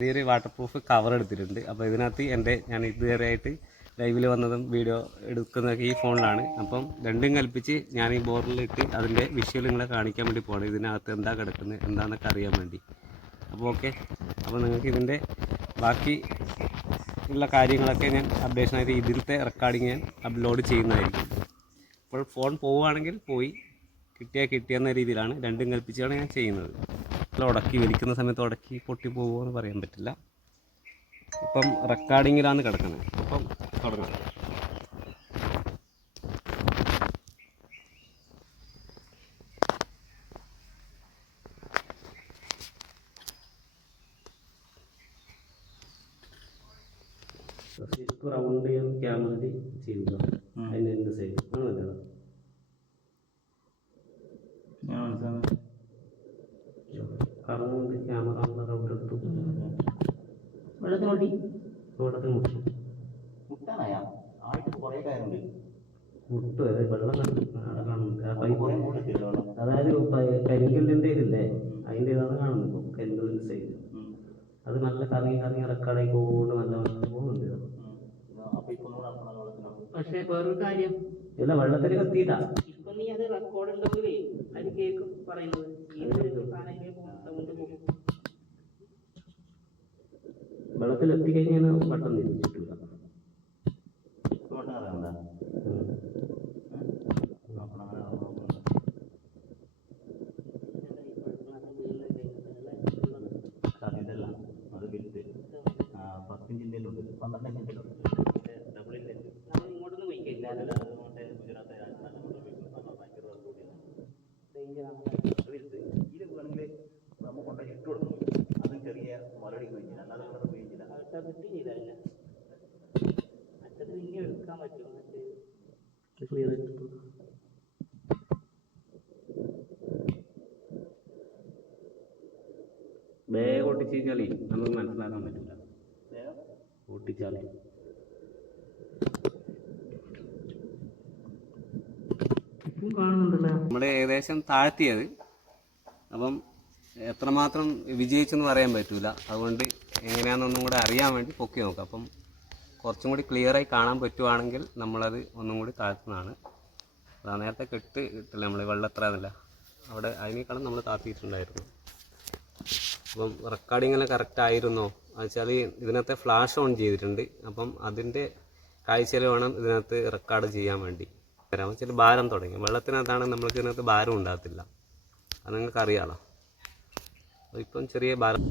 ചെറിയൊരു water proof cover എടുത്തിട്ടുണ്ട്. അപ്പോൾ ഇതിനകത്ത് ഞാൻ ഇതുവരെയായിട്ട് ലൈവിൽ വന്നതും വീഡിയോ എടുക്കുന്നതൊക്കെ ഈ ഫോണിലാണ്. അപ്പം രണ്ടും കൽപ്പിച്ച് ഞാൻ ഈ ബോർഡിലിട്ട് അതിൻ്റെ വിഷ്വൽ നിങ്ങളെ കാണിക്കാൻ വേണ്ടി പോകണം. ഇതിനകത്ത് എന്താ കിടക്കുന്നത് എന്താണെന്നൊക്കെ അറിയാൻ വേണ്ടി. അപ്പോൾ ഓക്കെ, അപ്പോൾ നിങ്ങൾക്ക് ഇതിൻ്റെ ബാക്കി ഉള്ള കാര്യങ്ങളൊക്കെ ഞാൻ അപ്ഡേഷനായിട്ട് ഇതിലത്തെ റെക്കോർഡിങ് ഞാൻ അപ്ലോഡ് ചെയ്യുന്നതായിരിക്കും. അപ്പോൾ ഫോൺ പോവുകയാണെങ്കിൽ പോയി, കിട്ടിയെന്ന രീതിയിലാണ് രണ്ടും കൽപ്പിച്ചാണ് ഞാൻ ചെയ്യുന്നത്. ഉടക്കി വലിക്കുന്ന സമയത്ത് ഉടക്കി പൊട്ടി പോകുമെന്ന് പറയാൻ പറ്റില്ല. ഇപ്പം റെക്കോർഡിങ്ങിലാണ് കിടക്കുന്നത്. അപ്പം തുടങ്ങാം. റൗണ്ട് ചെയ്യാൻ ക്യാമറ ചെയ്യുക. അതിൻ്റെ എന്ത് സൈഡ് ആണല്ലോ കറങ്ങുന്നത് ക്യാമറ റൗണ്ട് എടുത്തു വെള്ളത്തിൽ മുട്ടും വെള്ളം അതായത് കരിങ്കല്ലിൻ്റെ ഇതില്ലേ അതിൻ്റെ ഇതാണ് കാണുന്നത്. ഇപ്പോൾ കരിങ്കല്ലിൻ്റെ സൈഡ് അത് നല്ല കറങ്ങി റെക്കോർഡായി കൊണ്ട് നല്ല പോകുന്നുണ്ട്. പക്ഷേ വേറൊരു കാര്യം ഇല്ല, വെള്ളത്തിൽ കത്തിയില്ല. ഇപ്പൊ നീ അത് റെക്കോർഡ് ഉണ്ടെങ്കിലേ അത് കേൾക്കും പറയുന്നത്. വെള്ളത്തിൽ എത്തിക്കഴിഞ്ഞാൽ പെട്ടെന്ന് തിരിച്ചിട്ടില്ല. അത് വലുത് 10 ഇഞ്ചിൻ്റെലുണ്ട്, 12 ഇഞ്ചിൻ്റെലുണ്ട്. നമ്മൾ ഇങ്ങോട്ടൊന്നും വയ്ക്കില്ല. അതുകൊണ്ട് ഗുജറാത്ത് ഇത് വേണമെങ്കിൽ നമ്മൾ കൊണ്ടുപോയി ഇട്ട് കൊടുക്കും. അതും ചെറിയ മലടി കഴിഞ്ഞില്ല, അല്ലാതെ ഇവിടെ ഉപയോഗിച്ചില്ല. കിട്ടി ചെയ്താലില്ല മറ്റത് ഇങ്ങനെ എടുക്കാൻ പറ്റും. വേഗം ഒട്ടിച്ച് കഴിഞ്ഞാലേ നമുക്ക് മനസ്സിലാക്കാൻ പറ്റില്ല. ഒട്ടിച്ചാലേ കാണുന്നുണ്ടല്ലോ. നമ്മൾ ഏകദേശം താഴ്ത്തിയത്. അപ്പം എത്രമാത്രം വിജയിച്ചെന്ന് പറയാൻ പറ്റില്ല. അതുകൊണ്ട് എങ്ങനെയാണെന്നൊന്നും കൂടെ അറിയാൻ വേണ്ടി പൊക്കി നോക്കാം. അപ്പം കുറച്ചും കൂടി ക്ലിയറായി കാണാൻ പറ്റുവാണെങ്കിൽ നമ്മളത് ഒന്നും കൂടി താഴ്ത്തുന്നതാണ്. അതാ നേരത്തെ കിട്ടില്ല നമ്മൾ വെള്ളത്ര എന്നല്ല, അവിടെ അതിനേക്കാളും നമ്മൾ താഴ്ത്തിയിട്ടുണ്ടായിരുന്നു. അപ്പം റെക്കോർഡിങ്ങെല്ലാം കറക്റ്റ് ആയിരുന്നോ എന്ന് വെച്ചാൽ ഇതിനകത്തെ ഫ്ലാഷ് ഓൺ ചെയ്തിട്ടുണ്ട്. അപ്പം അതിൻ്റെ കാഴ്ചയിൽ വേണം ഇതിനകത്ത് റെക്കോർഡ് ചെയ്യാൻ വേണ്ടി. വരാം വെച്ചാൽ ഭാരം തുടങ്ങി. വെള്ളത്തിനകത്താണ് നമ്മൾക്ക് ഇതിനകത്ത് ഭാരം ഉണ്ടാകത്തില്ല. അത് നിങ്ങൾക്ക് അറിയാമല്ലോ. ഇപ്പം ചെറിയ ഭാരം